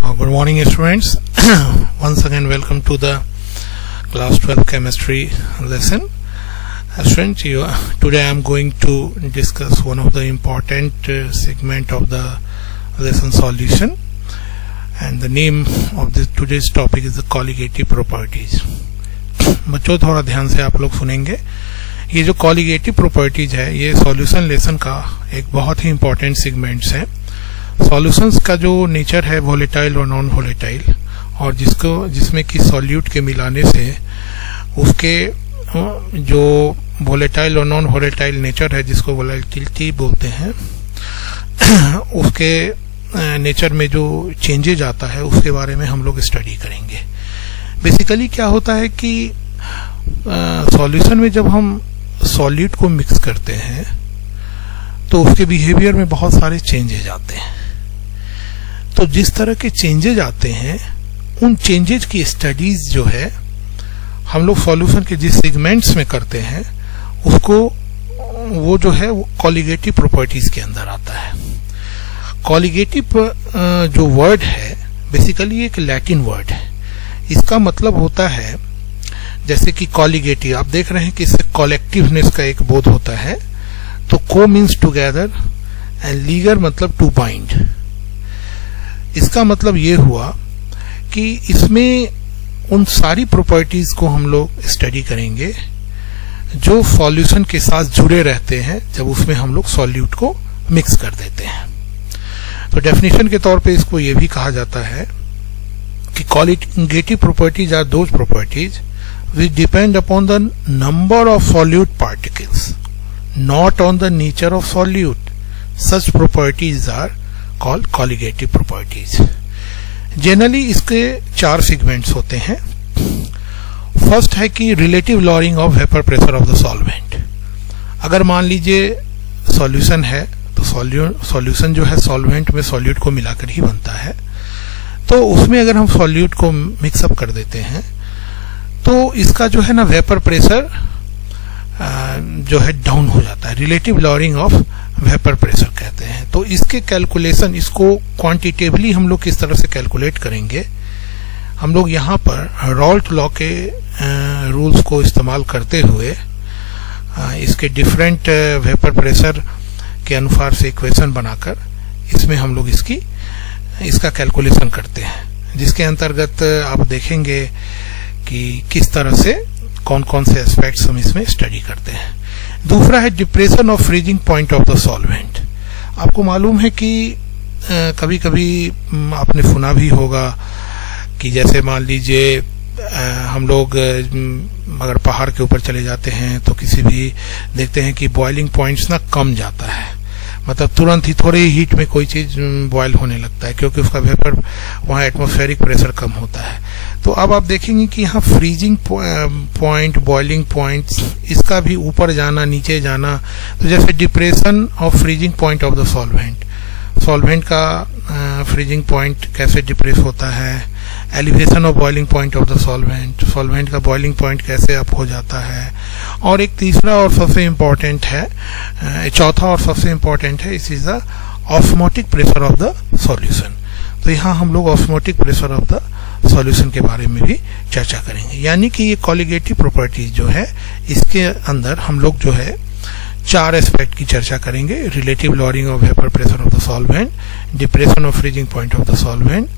Good morning, students. Once again, welcome to the class 12 chemistry lesson. Students, today I am going to discuss one of the important segment of the lesson solution, and the name of today's topic is the colligative properties. बच्चों थोड़ा ध्यान से आप लोग सुनेंगे. ये जो colligative properties है ये solution lesson का एक बहुत ही important segments है. सॉल्यूशंस का जो नेचर है वोलेटाइल और नॉन वोलेटाइल, और जिसमें कि सॉल्यूट के मिलाने से उसके जो वोलेटाइल और नॉन वोलेटाइल नेचर है जिसको वोलेटिलिटी बोलते हैं, उसके नेचर में जो चेंजेज आता है उसके बारे में हम लोग स्टडी करेंगे. बेसिकली क्या होता है कि सॉल्यूशन में जब हम सॉल्यूट को मिक्स करते हैं तो उसके बिहेवियर में बहुत सारे चेंजेज आते हैं. तो जिस तरह के चेंजेज आते हैं उन चेंजेज की स्टडीज जो है हम लोग सॉल्यूशन के जिस सेगमेंट्स में करते हैं उसको वो जो है वो कॉलिगेटिव प्रॉपर्टीज के अंदर आता है. कॉलिगेटिव जो वर्ड है बेसिकली एक लैटिन वर्ड है. इसका मतलब होता है जैसे कि कॉलिगेटिव, आप देख रहे हैं कि इससे कलेक्टिवनेस का एक बोध होता है. तो को मीन्स टुगेदर एंड लीगर मतलब टू बाइंड. इसका मतलब ये हुआ कि इसमें उन सारी प्रॉपर्टीज को हम लोग स्टडी करेंगे जो सॉल्यूशन के साथ जुड़े रहते हैं जब उसमें हम लोग सॉल्यूट को मिक्स कर देते हैं. तो डेफिनेशन के तौर पे इसको ये भी कहा जाता है कि colligative properties are those properties which depend upon the number of solute particles, not on the nature of solute. Such properties are called colligative properties. Generally इसके 4 segments होते हैं. फर्स्ट है कि relative lowering of vapor pressure of the solvent. अगर मान लीजिए solution है तो सॉल्यूशन जो है सॉल्वेंट में सॉल्यूट को मिलाकर ही बनता है. तो उसमें अगर हम सॉल्यूट को मिक्सअप कर देते हैं तो इसका जो है ना वेपर प्रेशर जो है डाउन हो जाता है. Relative lowering of vapour pressure कहते हैं. तो इसके कैलकुलेशन, इसको क्वांटिटेटिवली हम लोग किस तरह से कैलकुलेट करेंगे, हम लोग यहाँ पर रॉल्ट लॉ के रूल्स को इस्तेमाल करते हुए इसके डिफरेंट वेपर प्रेशर के अनुसार से इक्वेशन बनाकर इसमें हम लोग इसका कैलकुलेशन करते हैं, जिसके अंतर्गत आप देखेंगे कि किस तरह से कौन कौन से एस्पेक्ट्स हम इसमें स्टडी करते हैं. दूसरा है depression of freezing point of the solvent. आपको मालूम है कि कभी कभी आपने सुना भी होगा कि जैसे मान लीजिए हम लोग अगर पहाड़ के ऊपर चले जाते हैं तो किसी भी देखते हैं कि बॉइलिंग पॉइंट्स ना कम जाता है, मतलब तुरंत ही थोड़े ही हीट में कोई चीज बॉयल होने लगता है क्योंकि उसका वेपर वहाँ एटमॉस्फेरिक प्रेशर कम होता है. तो अब आप देखेंगे कि यहाँ फ्रीजिंग पॉइंट, बॉइलिंग पॉइंट, इसका भी ऊपर जाना नीचे जाना. तो जैसे depression of freezing point of the solvent का फ्रीजिंग पॉइंट कैसे डिप्रेस होता है, elevation of boiling point of the solvent का बॉइलिंग पॉइंट कैसे अप हो जाता है. और एक तीसरा और सबसे इम्पोर्टेंट है, चौथा और सबसे इम्पोर्टेंट है, इस is the osmotic pressure of the solution. तो यहाँ हम लोग osmotic pressure of the solution के बारे में भी चर्चा करेंगे. यानी कि ये कॉलिगेटिव प्रॉपर्टीज जो है इसके अंदर हम लोग जो है 4 एस्पेक्ट की चर्चा करेंगे. Relative lowering of vapour pressure of the solvent, depression of freezing point of the solvent,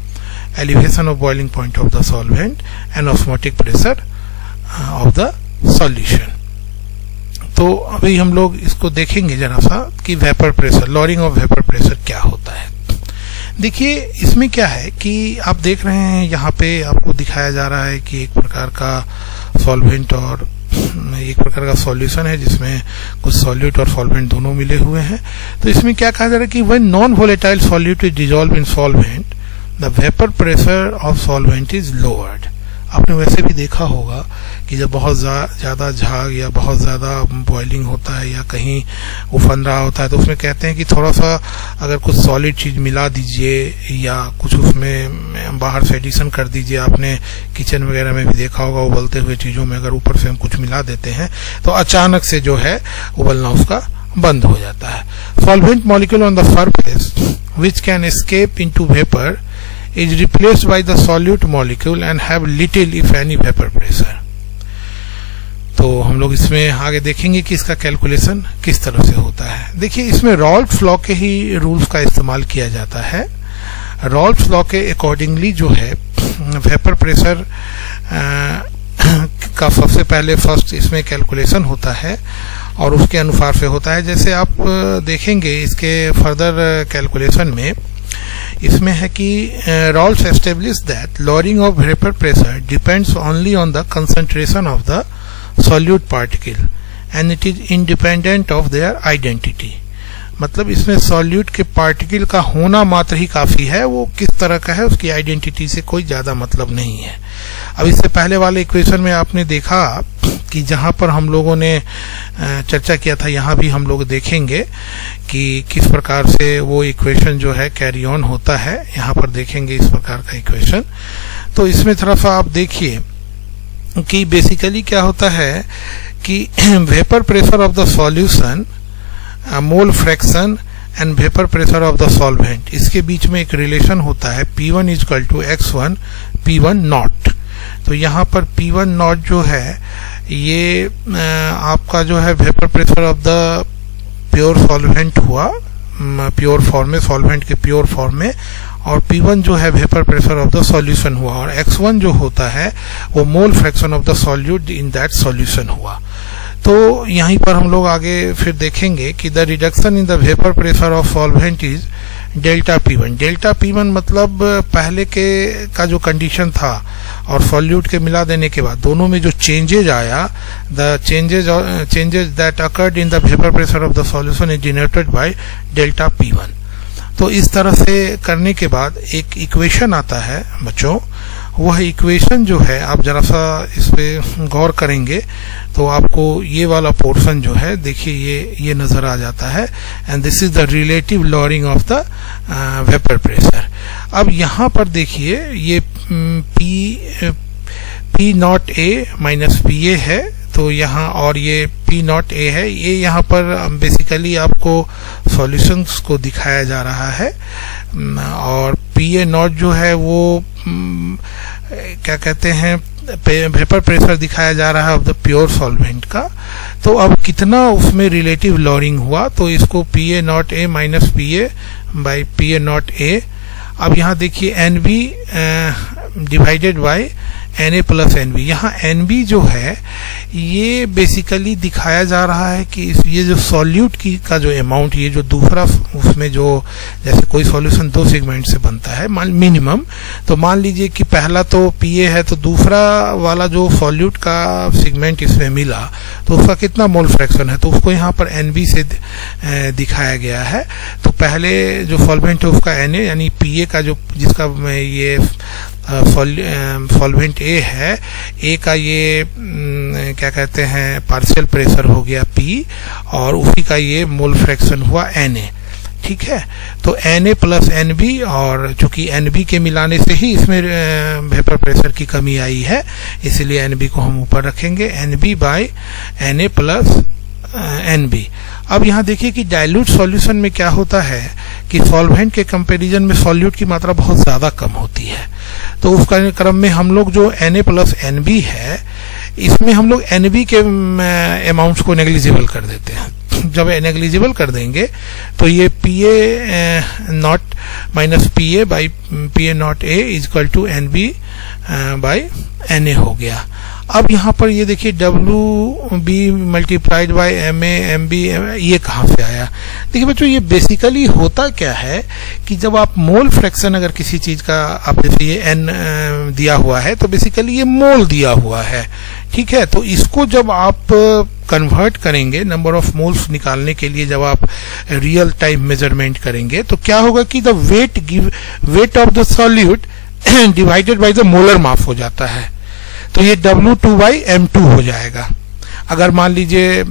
elevation of boiling point of the solvent and osmotic pressure of the solution. तो अभी हम लोग इसको देखेंगे जरा सा कि vapour pressure, lowering of vapour pressure क्या होता है. देखिए इसमें क्या है कि आप देख रहे हैं यहाँ पे आपको दिखाया जा रहा है कि एक प्रकार का सॉल्वेंट और एक प्रकार का सॉल्यूशन है जिसमें कुछ सॉल्यूट और सॉल्वेंट दोनों मिले हुए हैं. तो इसमें क्या कहा जा रहा है कि when non volatile solute is dissolve in solvent the vapour pressure of solvent is lowered. आपने वैसे भी देखा होगा कि जब बहुत ज्यादा झाग या बहुत ज्यादा बॉइलिंग होता है या कहीं उफन रहा होता है तो उसमें कहते हैं कि थोड़ा सा अगर कुछ सॉलिड चीज मिला दीजिए या कुछ उसमें बाहर से एडिशन कर दीजिए. आपने किचन वगैरह में भी देखा होगा उबलते हुए चीजों में अगर ऊपर से हम कुछ मिला देते हैं तो अचानक से जो है उबलना उसका बंद हो जाता है. Solvent molecule on the surface which can escape into vapor is replaced by the solute molecule and have little if any vapor pressure. तो हम लोग इसमें आगे देखेंगे कि इसका कैलकुलेशन किस तरह से होता है। देखिए इसमें रॉल्फ्स लॉ के ही रूल्स का इस्तेमाल किया जाता है। रॉल्फ्स लॉ के अकॉर्डिंगली जो है वेपर प्रेशर का सबसे पहले फर्स्ट इसमें कैलकुलेशन होता है और उसके अनुसार से होता है। जैसे आप देखेंगे इसके फर्दर कैलकुलेशन में इसमें है कि Raoult's establish that lowering of vapour pressure depends only on the concentration of the solute particle and it is independent of their identity. मतलब इसमें सॉल्यूट के पार्टिकल का होना मात्र ही काफी है, वो किस तरह का है उसकी आइडेंटिटी से कोई ज्यादा मतलब नहीं है। अब इससे पहले वाले इक्वेशन में आपने देखा कि जहां पर हम लोगों ने चर्चा किया था, यहाँ भी हम लोग देखेंगे कि किस प्रकार से वो इक्वेशन जो है कैरी ऑन होता है। यहाँ पर देखेंगे इस प्रकार का इक्वेशन। तो इसमें थोड़ा सा आप देखिए कि बेसिकली क्या होता है कि vapour pressure of the solution, mole fraction and vapour pressure of the solvent, इसके बीच में एक रिलेशन होता है P1 equal to x1 P1 not. तो यहाँ पर P1 नॉट जो है ये आपका जो है vapour pressure of the pure solvent हुआ, प्योर फॉर्म में, सॉल्वेंट के प्योर फॉर्म में, और P1 जो है vapour pressure of the solution हुआ, और x1 जो होता है वो mole fraction of the solute in that solution हुआ। तो यहीं पर हम लोग आगे फिर देखेंगे कि the reduction in the vapour pressure of solvent is delta P1। Delta P1 मतलब पहले के का जो कंडीशन था और सॉल्यूट के मिला देने के बाद दोनों में जो चेंजेज आया, the changes that occurred in the vapour pressure of the solution is denoted by delta P1। तो इस तरह से करने के बाद एक इक्वेशन आता है बच्चों, वह इक्वेशन जो है आप जरा सा इस पे गौर करेंगे तो आपको ये वाला पोर्शन जो है देखिए ये नजर आ जाता है, and this is the relative lowering of the vapour pressure. अब यहाँ पर देखिए ये P not a minus PA है, तो यहाँ और ये P नॉट ए है, ये यहाँ पर बेसिकली आपको सॉल्यूशंस को दिखाया जा रहा है, और PA नॉट जो है वो क्या कहते हैं वेपर प्रेशर दिखाया जा रहा है ऑफ द प्योर सॉल्वेंट का। तो अब कितना उसमें रिलेटिव लॉरिंग हुआ, तो इसको PA not a minus PA by PA not a. अब यहाँ देखिए NB divided by Na plus NB। यहाँ NB जो है ये बेसिकली दिखाया जा रहा है कि ये जो सॉल्यूट की का जो अमाउंट, ये जो दूसरा उसमें जो जैसे कोई सॉल्यूशन 2 सेगमेंट से बनता है मिनिमम, तो मान लीजिए कि पहला तो PA है, तो दूसरा वाला जो सॉल्यूट का सेगमेंट इसमें मिला तो उसका कितना मोल फ्रैक्शन है, तो उसको यहाँ पर NB से दिखाया गया है। तो पहले जो सॉल्वेंट है उसका Na यानी PA का जो जिसका ये सॉल्वेंट A है, A का ये क्या कहते हैं पार्शियल प्रेशर हो गया P, और उसी का ये मोल फ्रैक्शन हुआ Na। ठीक है, तो Na प्लस NB, और चूंकि NB के मिलाने से ही इसमें वेपर प्रेशर की कमी आई है, इसलिए NB को हम ऊपर रखेंगे, NB by Na plus NB। अब यहाँ देखिए कि डाइल्यूट सॉल्यूशन में क्या होता है कि सॉल्वेंट के कंपैरिजन में सॉल्यूट की मात्रा बहुत ज्यादा कम होती है, तो उस क्रम में हम लोग जो Na प्लस NB है इसमें हम लोग NB के अमाउंट्स को नेग्लिजिबल कर देते हैं। जब नेग्लिजिबल कर देंगे तो ये PA nought minus PA by PA nought A equal to NB by Na हो गया। अब यहाँ पर ये देखिए WB multiplied by MA MB ये कहाँ से आया। देखिए बच्चों ये बेसिकली होता क्या है कि जब आप मोल फ्रैक्शन अगर किसी चीज का आप जैसे ये N दिया हुआ है तो बेसिकली ये मोल दिया हुआ है, ठीक है। तो इसको जब आप कन्वर्ट करेंगे नंबर ऑफ मोल्स निकालने के लिए, जब आप रियल टाइम मेजरमेंट करेंगे तो क्या होगा कि the weight of the solute divided by the molar mass हो जाता है, तो ये W2 बाई M2 हो जाएगा। अगर मान लीजिए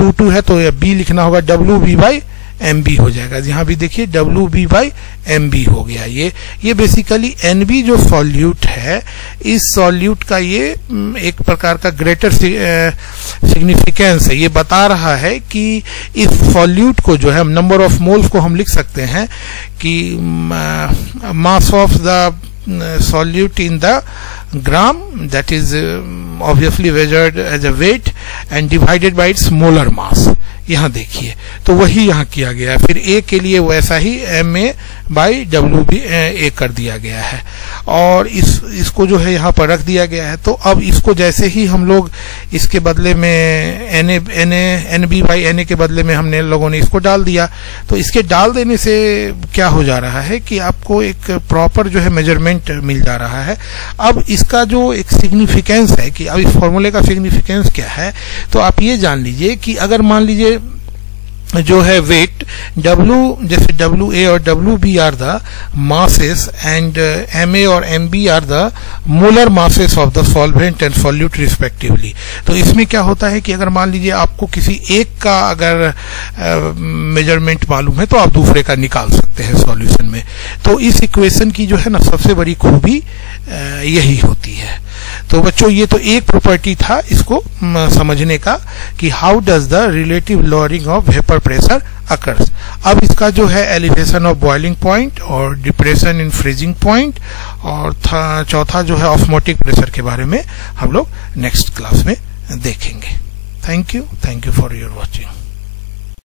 2 है तो ये B लिखना होगा WB बाई mb हो जाएगा। यहाँ भी देखिए WB/MB हो गया। ये बेसिकली NB जो सॉल्यूट है, इस सॉल्यूट का ये एक प्रकार का ग्रेटर सिग्निफिकेंस है। ये बता रहा है कि इस सॉल्यूट को जो है नंबर ऑफ मोल्स को हम लिख सकते हैं कि mass of the solute in the gram, that is obviously measured as a weight and divided by its molar mass। यहाँ देखिए तो वही यहाँ किया गया है। फिर A के लिए वैसा ही MA/WB A कर दिया गया है और इसको जो है यहाँ पर रख दिया गया है। तो अब इसको जैसे ही हम लोग इसके बदले में NB/NA के बदले में हमने लोगों ने इसको डाल दिया, तो इसके डाल देने से क्या हो जा रहा है कि आपको एक प्रॉपर जो है मेजरमेंट मिल जा रहा है। अब इसका जो एक सिग्निफिकेंस है कि अब इस फॉर्मूले का सिग्निफिकेंस क्या है, तो आप ये जान लीजिए कि अगर मान लीजिए जो है वेट W, जैसे WA और WB are the masses and MA और MB are the molar masses of the solvent and solute respectively. तो इसमें क्या होता है कि अगर मान लीजिए आपको किसी एक का अगर मेजरमेंट मालूम है तो आप दूसरे का निकाल सकते हैं सॉल्यूशन में। तो इस इक्वेशन की जो है ना सबसे बड़ी खूबी यही होती है। तो बच्चों ये तो एक प्रॉपर्टी था इसको समझने का कि how does the relative lowering of vapour pressure occurs. अब इसका जो है एलिवेशन ऑफ बॉइलिंग पॉइंट और डिप्रेशन इन फ्रीजिंग पॉइंट और चौथा जो है ऑस्मोटिक प्रेशर के बारे में हम लोग नेक्स्ट क्लास में देखेंगे। Thank you for your watching.